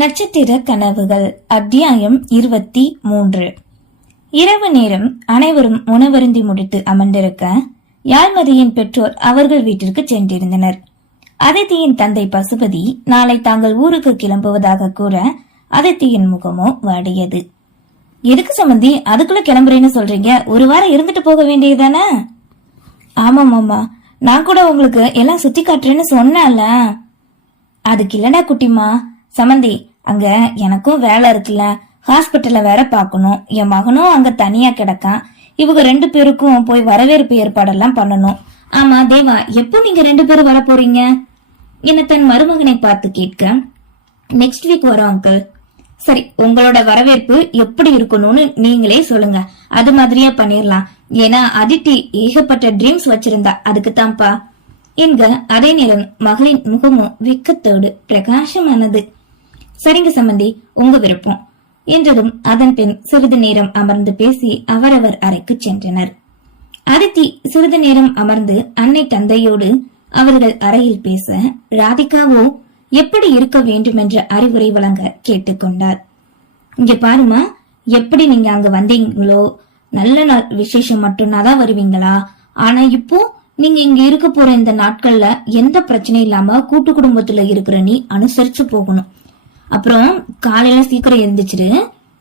நட்சத்திர கனவுகள் அத்தியாயம் 23. இரவு நேரம் அனைவரும் உணவருந்தி முடித்து அமர்ந்திருக்க யாழ்மதியின் பெற்றோர் அவர்கள் வீட்டிற்கு சென்றிருந்தனர். அதித்தியின் தந்தை பசுபதி நாளை தாங்கள் ஊருக்கு கிளம்புவதாக கூற அதித்தியின் முகமோ வாடியது. எதுக்கு சம்பந்தி அதுக்குள்ள கிளம்புறேன்னு சொல்றீங்க? ஒரு வாரம் இருந்துட்டு போக வேண்டியதுதானே? ஆமாம் மாமா, நான் கூட உங்களுக்கு எல்லாம் சுத்தி காட்டுறேன்னு சொன்னேன்ல. அதுக்கு இல்லடா குட்டிமா. சமந்தி, அங்க எனக்கும் வேலை இருக்குல்ல, ஹாஸ்பிட்டல்ல வேற பாக்கணும். என் மகனும் அங்க தனியா கிடக்கான். இவங்க 2 பேருக்கும் போய் வரவேற்பு ஏற்பாடெல்லாம் பண்ணணும். ஆமா தேவா, எப்போ நீங்க 2 பேரும் வர போறீங்க என தன் மருமகனை பார்த்து கேட்க, நெக்ஸ்ட் வீக் வரோம் அங்கிள். சரி, உங்களோட வரவேற்பு எப்படி இருக்கணும்னு நீங்களே சொல்லுங்க, அது மாதிரியே பண்ணிடலாம். ஏன்னா அதித்தி ஏகப்பட்ட ட்ரீம்ஸ் வச்சிருந்தா, அதுக்கு தான்ப்பா என்க. அதே நேரம் மகளின் முகமும் வெக்கத்தோடு பிரகாசமானது. சரிங்க சம்பந்தி, உங்க விருப்பம் என்றதும் அதன் பின் சிறிது நேரம் அமர்ந்து பேசி அவரவர் அறைக்கு சென்றனர். அதித்தி சிறிது நேரம் அமர்ந்து அன்னை தந்தையோடு அவர்கள் அறையில் பேச, ராதிகாவோ எப்படி இருக்க வேண்டும் என்ற அறிவுரை வழங்க கேட்டுக்கொண்டார். இங்க பாருமா, எப்படி நீங்க அங்க வந்தீங்களோ நல்ல நாள் விசேஷம் மட்டும்தான் வருவீங்களா? ஆனா இப்போ நீங்க இங்க இருக்க போற இந்த நாட்கள்ல எந்த பிரச்சனை இல்லாம கூட்டு குடும்பத்துல இருக்கிற நீ அனுசரிச்சு போகணும். அப்புறம் காலையில சீக்கிரம் இருந்துச்சிரு.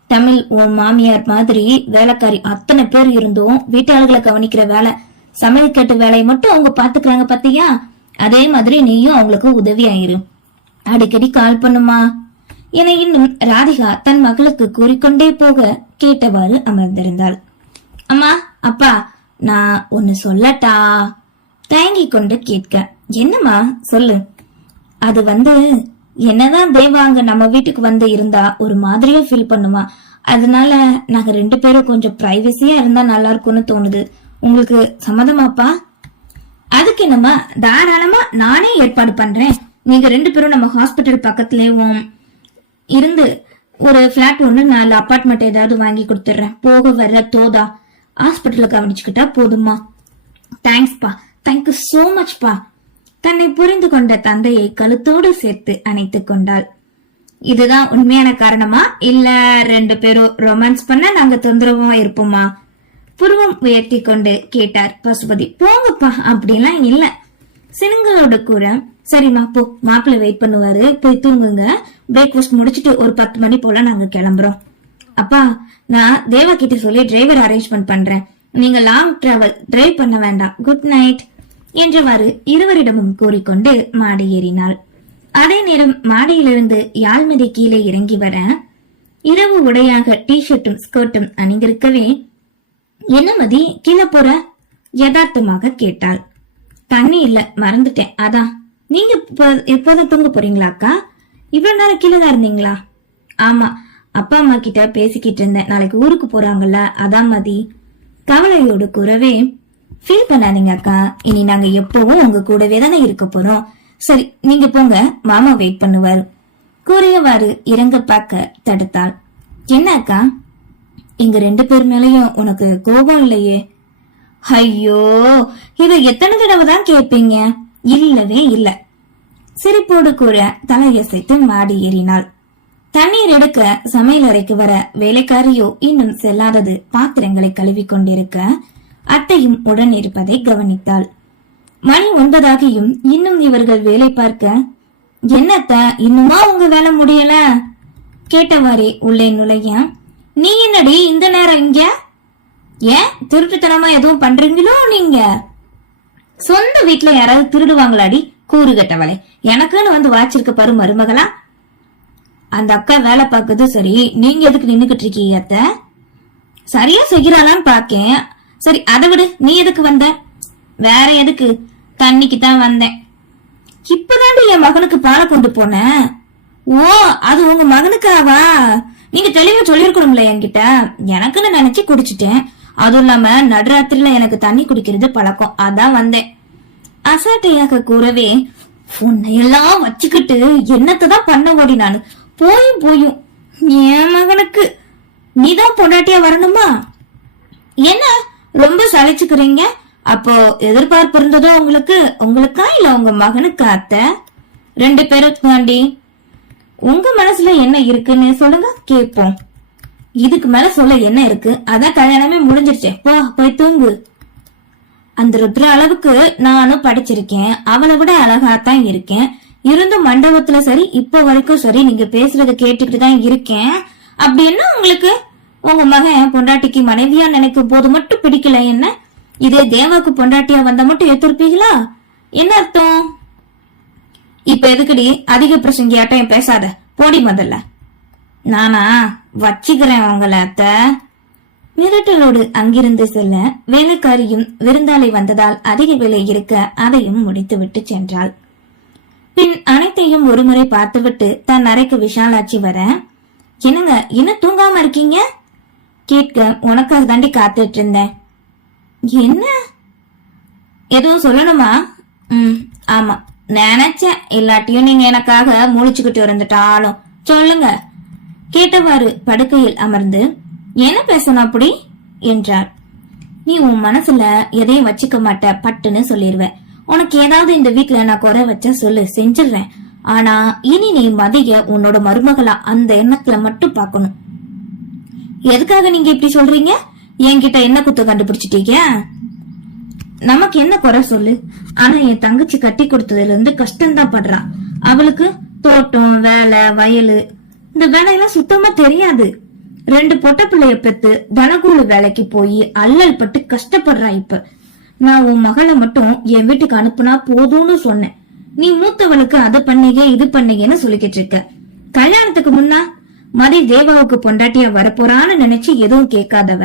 தமிழ் உன் மாமியார் மாதிரி வேலைக்காரி அத்தனை பேர் இருந்தும் வீட்டாளர்களை கவனிக்கிற வேலை, சமையல் கட்டு வேலையை மட்டும் அவங்க பாத்துக்கிறாங்க பாத்தியா? அதே மாதிரி நீயும் அவங்களுக்கு உதவி ஆயிரு. அடிக்கடி கால் பண்ணுமா என இன்னும் ராதிகா தன் மகளுக்கு கூறிக்கொண்டே போக கேட்டவாறு அமர்ந்திருந்தாள். அம்மா, அப்பா, நான் ஒன்னு சொல்லட்டா? தயங்கி கொண்டு கேட்க, என்னம்மா சொல்லு. அது என்னதான் தேவா அங்க நம்ம வீட்டுக்கு இருந்தா ஒரு மாதிரியா ஃபீல் பண்ணுமா. அதனால நாங்க 2 பேரும் கொஞ்சம் பிரைவசியா இருந்தா நல்லா இருக்கும்னு தோணுது. உங்களுக்கு சம்மதமாப்பா? அதுக்கு என்னம்மா, தாராளமா நானே ஏற்பாடு பண்றேன். நீங்க 2 பேரும் நம்ம ஹாஸ்பிட்டல் பக்கத்துலயும் இருந்து ஒரு பிளாட் ஒண்ணு 4 அபார்ட்மெண்ட் ஏதாவது வாங்கி கொடுத்துடுறேன். போக வர தோதா ஹாஸ்பிட்டல்ல கவனிச்சுக்கிட்டா போதுமா? தேங்க்ஸ்பா, தேங்க்யூ சோ மச் பா. தன்னை புரிந்து கொண்ட தந்தையை கழுத்தோடு சேர்த்து அணைத்துக் கொண்டாள். இதுதான் உண்மையான காரணமா, இல்ல 2 பேரும் ரொமான்ஸ் பண்ண நாங்க தொந்தரவா இருப்போமா? புருவம் உயர்த்தி கொண்டு கேட்டார் பசுபதி. போங்கப்பா, அப்படிலாம் இல்ல சினுங்களோட கூட. சரிம்மா போ, மாப்பிள்ளை வெயிட் பண்ணுவாரு, போய் தூங்குங்க. பிரேக்ஃபாஸ்ட் முடிச்சிட்டு ஒரு 10 மணி போல நாங்க கிளம்புறோம். அப்பா, நான் தேவா கிட்ட சொல்லி டிரைவர் அரேஞ்ச்மெண்ட் பண்றேன். நீங்க லாங் டிராவல் டிரைவ் பண்ண வேண்டாம். குட் நைட் என்றவாறு இருவரிடமும் கூறிக்கொண்டு மாடி ஏறினாள். அதே நேரம் மாடியிலிருந்து யாழ்மதி கீழே இறங்கி வர இரவு உடையாக டி-ஷர்ட்டும் ஸ்கர்ட்டும் அணிந்திருக்கவே, என்ன மதி கீழே போற யதார்த்தமாக கேட்டாள். தண்ணி இல்ல, மறந்துட்டேன், அதான். நீங்க எப்போதான் தூங்க போறீங்களாக்கா? இவ்வளவு நேரம் கீழே தான் இருந்தீங்களா? ஆமா, அப்பா அம்மா கிட்ட பேசிக்கிட்டு இருந்தேன். நாளைக்கு ஊருக்கு போறாங்கல்ல, அதான் மதி கவலையோடு கூறவே, ஃபீல் பண்ணாதீங்க அக்கா, இனி நாங்க எப்பவும் உங்க கூடவே தானே இருக்க போறோம். சரி, நீங்க போங்க, மாமா வெயிட் பண்ணுவாரு கூறியவாறு இறங்க பார்க்க தடுத்தாள். என்ன அக்கா, எங்க 2 பேர் மேலயும் உனக்கு கோபம் இல்லையே? ஐயோ, இத எத்தனை தடவை தான் கேட்பீங்க? இல்லவே இல்ல சிரிப்போடு கூற தலையசைத்து மாடி ஏறினாள். தண்ணீர் எடுக்க சமையல் அறைக்கு வர வேலைக்காரியோ இன்னும் செல்லாதது பாத்திரங்களை கழுவி கொண்டிருக்க அத்தையும் உடன் இருப்பதை கவனித்தாள். மணி 9 இன்னும் இவர்கள் வேலை பார்க்க, என்னத்த இன்னுமா உங்க வேலை முடியல கேட்டவாறே உள்ளே நுழைய, நீ என்னடி இந்த நேரம் இங்க? ஏன் திருட்டுத்தனமா எதுவும் பண்றீங்களோ? நீங்க சொந்த வீட்டுல யாராவது திருடுவாங்களாடி? கூறு கட்டவளை, எனக்குன்னு வாச்சிருக்க பாரு மருமகளா. அந்த அக்கா வேலை பார்க்குது சரி, நீங்க எதுக்கு நின்னுகிட்டு இருக்கீங்க அத்த? சரியா செய்கிறானான்னு பாக்கேன். சரி, அதை விடு, நீ எதுக்கு வந்த? வேற எதுக்கு, தண்ணிக்கு தான் வந்தேன். இப்பதாண்டி என் மகனுக்கு பாலை கொண்டு போனேன். ஓ, அது உங்க மகனுக்காவா? நீங்க தெளிவா சொல்லிருக்கணும்ல என்கிட்ட. எனக்குன்னு நினைச்சு குடிச்சிட்டேன். அதுவும் இல்லாம நடுராத்திரில எனக்கு தண்ணி குடிக்கிறது பழக்கம், அதான் வந்தேன் அசாட்டையாக கூறவே, உன்னையெல்லாம் வச்சுக்கிட்டு என்னத்தான் பண்ண ஓடி நானு. போயும் என் மகனுக்கு நீதான் பொண்டாட்டியா வரணுமா? என்ன ரொம்ப சளைச்சுக்கிறீங்க? அப்போ எதிர்பார்ப்பு இருந்ததோ உங்களுக்கா இல்ல உங்க மகனுக்கு? அத்தை 2 பேரும் தாண்டி உங்க மனசுல என்ன இருக்குன்னு சொல்லுங்க, கேட்போம். இதுக்கு மேல சொல்ல என்ன இருக்கு? அதான் கல்யாணமே முடிஞ்சிருச்சே, போய் தூங்கு. அந்த ருத்ரா அளவுக்கு நானும் படிச்சிருக்கேன், அவளை விட அழகாத்தான் இருக்கேன். இருந்தும் மண்டபத்துல சரி இப்ப வரைக்கும் சரி நீங்க பேசுறத கேட்டுக்கிட்டு தான் இருக்கேன். அப்படி என்ன உங்களுக்கு உங்க மகன் பொண்டாட்டிக்கு மனைவியா நினைக்கும் போது மட்டும் பிடிக்கல என்ன? இதே தேவாக்கு பொண்டாட்டியா வந்தா மட்டும் ஏத்திருப்பீங்களா? என்ன அர்த்தம்? இப்ப எதுக்குடி அதிக பிரசங்கியாட்டம் பேசாத, போடி முதல்ல. நானா வச்சுக்கிறேன் உங்களை அத்தை. மிரட்டலோடு அங்கிருந்து செல்ல வேலைக்காரியும் விருந்தாளி வந்ததால் அதிக வேலை இருக்க அதையும் முடித்துவிட்டு சென்றாள். பின் அனைத்தையும் ஒருமுறை பார்த்துவிட்டு தன் அறைக்கு விஷாலாட்சி வர, என்னங்க இன்னும் தூங்காம இருக்கீங்க? கேட்க உனக்காக தாண்டி காத்துட்டு இருந்தேன். என்ன எதுவும் சொல்லணுமா? ஆமா நினைச்சேன், இல்லாட்டியும் நீங்க எனக்காக முழிச்சுக்கிட்டு இருந்துட்டாலும் சொல்லுங்க. கேட்டவாறு படுக்கையில் அமர்ந்து, என்ன பேசணும் அப்படி என்றார். நீ உன் மனசுல எதையும் வச்சுக்க மாட்ட, பட்டுன்னு சொல்லிடுவேன். உனக்கு ஏதாவது இந்த வீட்டுல நான் குறை வச்சா சொல்லு, செஞ்சிடுறேன். ஆனா இனி நீ மதிய உன்னோட மருமகளா அந்த எண்ணத்துல மட்டும் பாக்கணும். எதுக்காக நீங்க இப்படி சொல்றீங்க? என்கிட்ட என்ன குத்தம் கண்டுபிடிச்சிட்டீங்க? நமக்கு என்ன குறை சொல்லு. ஆனா என் தங்கச்சி கட்டி கொடுத்ததுல இருந்து கஷ்டம்தான் படுறான். அவளுக்கு தோட்டம் வேலை வயலு இந்த வேலையெல்லாம் சுத்தமா தெரியாது. 2 பொட்ட பிள்ளைய பெத்து தனக்கூலு வேலைக்கு போய் அல்லல் பட்டு கஷ்டப்படுறா. இப்ப நான் உன் மகளை மட்டும் என் வீட்டுக்கு அனுப்புனா போதும்னு சொன்னேன். நீ மூத்தவளுக்கு அதை பண்ணீங்க இது பண்ணீங்கன்னு சொல்லிக்கிட்டு இருக்க. கல்யாணத்துக்கு முன்னா மதி தேவாவுக்கு பொண்டாட்டியா வரப்போறான்னு நினைச்சு எதுவும் கேட்காதவ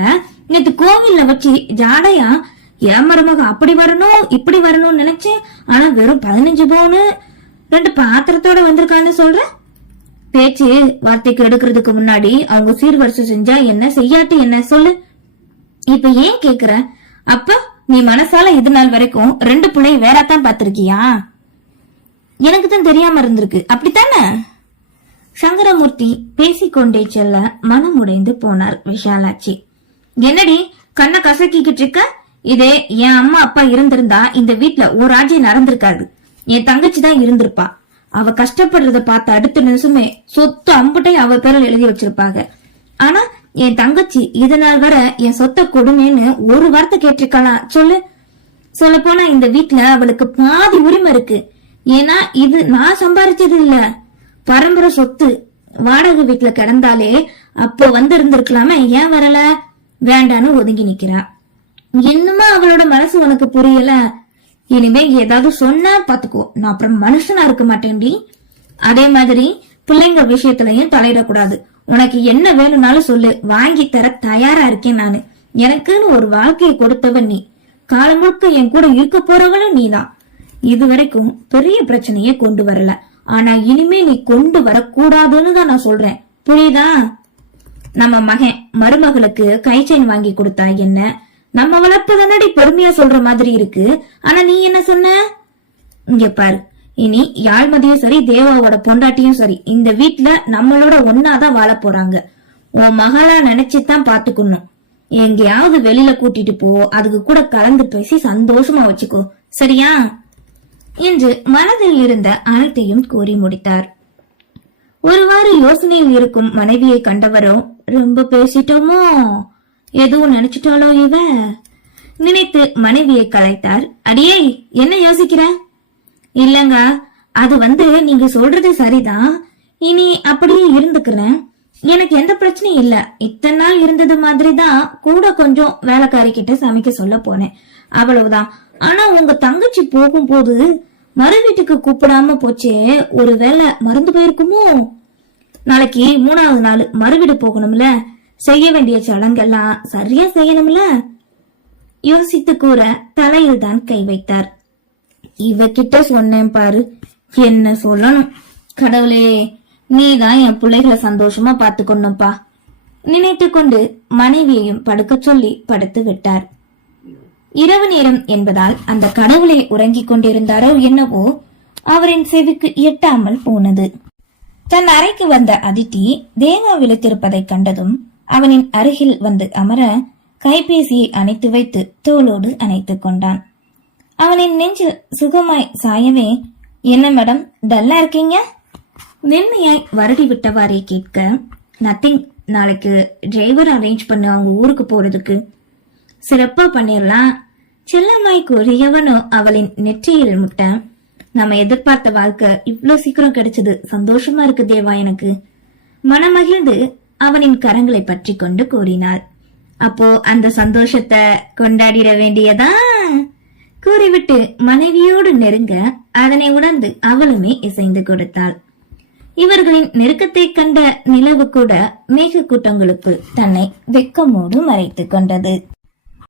நேத்து கோவில்ல வச்சு ஜாடையா என் மருமக அப்படி வரணும் இப்படி வரணும்னு நினைச்சேன். ஆனா வெறும் 15 பவுனு 2 பாத்திரத்தோட வந்திருக்கான்னு சொல்ற. பேச்சு வார்த்தைக்கு எடுக்கிறதுக்கு முன்னாடி அவங்க சீர்வரிசை செஞ்சா என்ன, செய்யாட்டி என்ன சொல்லு. இப்ப ஏன் கேக்குற? அப்ப நீ மனசால இது நாள் வரைக்கும் 2 பிள்ளை வேறத்தான் பாத்திருக்கியா? எனக்கு தான் தெரியாம இருந்திருக்கு, அப்படித்தானே? சங்கரமூர்த்தி பேசிக்கொண்டே செல்ல மனம் உடைந்து போனார் விஷாலாட்சி. என்னடி கண்ணை கசக்கிக்கிட்டு இருக்க? இதே என் அம்மா அப்பா இருந்திருந்தா இந்த வீட்டுல ஒரு ராஜ்யம் நடந்திருக்காது. என் தங்கச்சி தான் இருந்திருப்பா. அவ கஷ்டப்படுறத பார்த்த அடுத்த நிமிஷமே சொத்து அம்புட்டை அவ பேரில் எழுதி வச்சிருப்பாங்க. ஆனா என் தங்கச்சி இதனால் வர என் சொத்த கொடுமைன்னு ஒரு வார்த்தை கேட்டிருக்கலாம் சொல்லு. சொல்ல போனா இந்த வீட்டுல அவளுக்கு பாதி உரிமை இருக்கு. ஏன்னா இது நான் சம்பாரிச்சது இல்ல, பரம்பரை சொத்து. வாடகை வீட்டுல கிடந்தாலே அப்போ வந்து இருந்திருக்கலாமே, ஏன் வரல? வேண்டான்னு ஒதுங்கி நிக்கிறா. இன்னுமா அவளோட மனசு உனக்கு புரியல? இனிமே ஏதாவது சொன்னா பாத்துக்கோ, நான் அப்புறம் மனுஷனா இருக்க மாட்டேன்டி. அதே மாதிரி பிள்ளைங்க விஷயத்திலயும் தலையிடக்கூடாது. உனக்கு என்ன வேணும்னாலும் சொல்லு, வாங்கி தர தயாரா இருக்கேன் நானு. எனக்குன்னு ஒரு வாழ்க்கையை கொடுத்தவன் நீ. காலம் முழுக்க என் கூட இருக்க போறவளும் நீதான். இதுவரைக்கும் பெரிய பிரச்சனையே கொண்டு வரல, ஆனா இனிமே நீ கொண்டு வரக்கூடாதுன்னு தான் நான் சொல்றேன், புரியுதா? நம்ம மகன் மருமகளுக்கு கை செயின் வாங்கி கொடுத்தா என்ன, நம்ம வளர்ப்பதனடி பெருமையா சொல்ற மாதிரி இருக்கு. ஆனா நீ என்ன சொன்ன? இங்க பாரு, இனி யாழ்மதியும் சரி தேவாவோட பொண்டாட்டியும் சரி இந்த வீட்டுல நம்மளோட ஒன்னாதான் வாழ போறாங்க. உன் மகளா நினைச்சுதான் பாத்துக்கணும். எங்கேயாவது வெளியில கூட்டிட்டு போ, அதுக்கு கூட கலந்து பேசி சந்தோஷமா வச்சுக்கோ, சரியா? என்று மனதில் இருந்த அனைத்தையும் கூறி முடித்தார். ஒருவாறு யோசனையில் இருக்கும் மனைவியை கண்டவரோ, ரொம்ப பேசிட்டோமோ, எதுவும் நினைச்சிட்டாலோ இவ நினைத்து மனைவியை கலைத்தார். அடியே என்ன யோசிக்கிற? இல்லங்க, அது நீங்க சொல்றது சரிதான். இனி அப்படியே இருந்துக்கிறேன், எனக்கு எந்த பிரச்சனையும் இல்ல. இத்தனை நாள் இருந்தது மாதிரிதான், கூட கொஞ்சம் வேலைக்காரி கிட்ட சமைக்க சொல்ல போனேன், அவ்வளவுதான். ஆனா உங்க தங்கச்சி போகும்போது மறு வீட்டுக்கு கூப்பிடாம போச்சே, ஒரு வேளை மறந்து போயிருக்குமோ? நாளைக்கு 3வது நாள் மறுவீடு போகணும்ல, செய்ய வேண்டிய சடங்கெல்லாம் சரியா செய்யணும்ல. யோசித்து கூற தலையில் தான் கை வைத்தார். இவகிட்ட சொன்னேன் பாரு, என்ன சொல்லணும். கடவுளே, நீதான் என் பிள்ளைகளை சந்தோஷமா பாத்துக்கணும்பா நினைத்து கொண்டு மனைவியையும் படுக்க சொல்லி படுத்து விட்டார். இரவு நேரம் என்பதால் அந்த கடவுளை உறங்கிக் கொண்டிருந்தாரோ என்னவோ, அவரின் செவிக்கு எட்டாமல் போனது. தன் அறைக்கு வந்த அதித்தி தேவா விழித்திருப்பதை கண்டதும் அவனின் அருகில் வந்து அமர கைபேசியை அணைத்து வைத்து தோளோடு அணைத்துக் கொண்டான். அவனின் நெஞ்சில் சுகமாய் சாயவே, என்ன மேடம் டல்லா இருக்கீங்க? மென்மையாய் வருடி விட்டவாறே கேட்க, நத்திங், நாளைக்கு டிரைவர் அரேஞ்ச் பண்ண அவங்க ஊருக்கு போறதுக்கு. சிறப்பா பண்ணிடலாம். செல்லம்மாய் கூறியவனோ அவளின் நெற்றியில் முட்ட. நம்ம எதிர்பார்த்த வாழ்க்கை இவ்ளோ சீக்கிரம் கிடைச்சது சந்தோஷமா இருக்கு தேவா எனக்கு. மனமகிழ்ந்து அவனின் கரங்களை பற்றி கொண்டு கூறினாள். அப்போ அந்த சந்தோஷத்தை கொண்டாடிட வேண்டியதா கூறிவிட்டு மனைவியோடு நெருங்க அதனை உணர்ந்து அவளுமே இசைந்து கொடுத்தாள். இவர்களின் நெருக்கத்தை கண்ட நிலவு கூட மேக கூட்டங்களுக்குள் தன்னை வெக்கமோடு மறைத்துக் கொண்டது.